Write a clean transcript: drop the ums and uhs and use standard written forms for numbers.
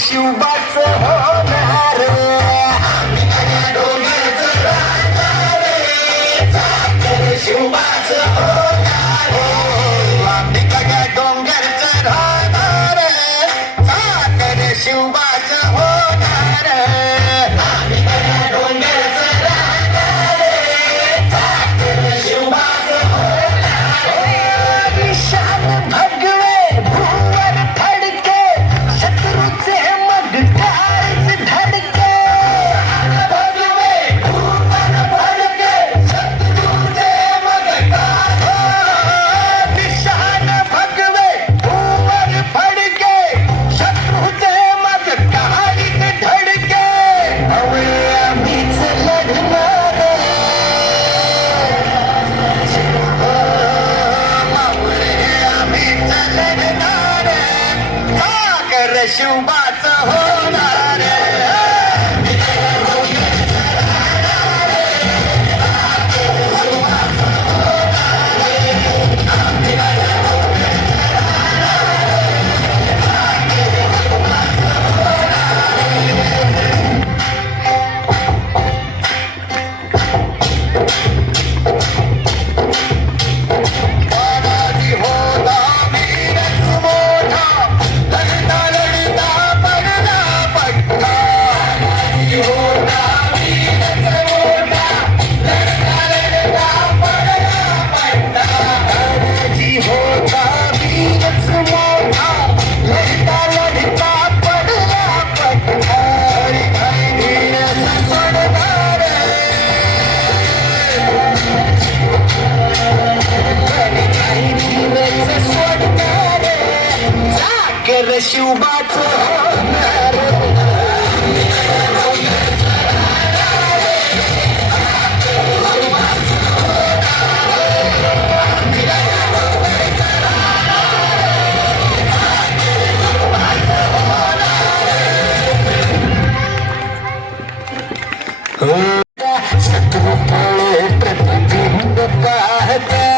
शिवबाच होणार शिवबाच होणार डोंगरच राहणार साखर शिवबाच होणार डोंगरच राहणार साखर शिवबाच होणार विशाल भगवे भूवर फडके शत्रूचे मग टाळच धडके भगवे भूवर फडके शत्रूचे मग टाळ विशाल भगवे भूवर फडके शत्रूचे मग टाळच धडके हवे आम्हीच लढणार आम्हीच लढणार सागर शिवबाच होणार बालाजी होता वीरच मोठा लढता लढता पडला पट्टा बालाजी होता वीरच मोठा लढता लढता पडला पट्टा बालाजी होता वीरच मोठा लढता लढता पडला पट्टा हरी हरी वीरच सोडणार सोडणार सागर शिवबाच होणार शत्रू प्रतिबिंब पाहता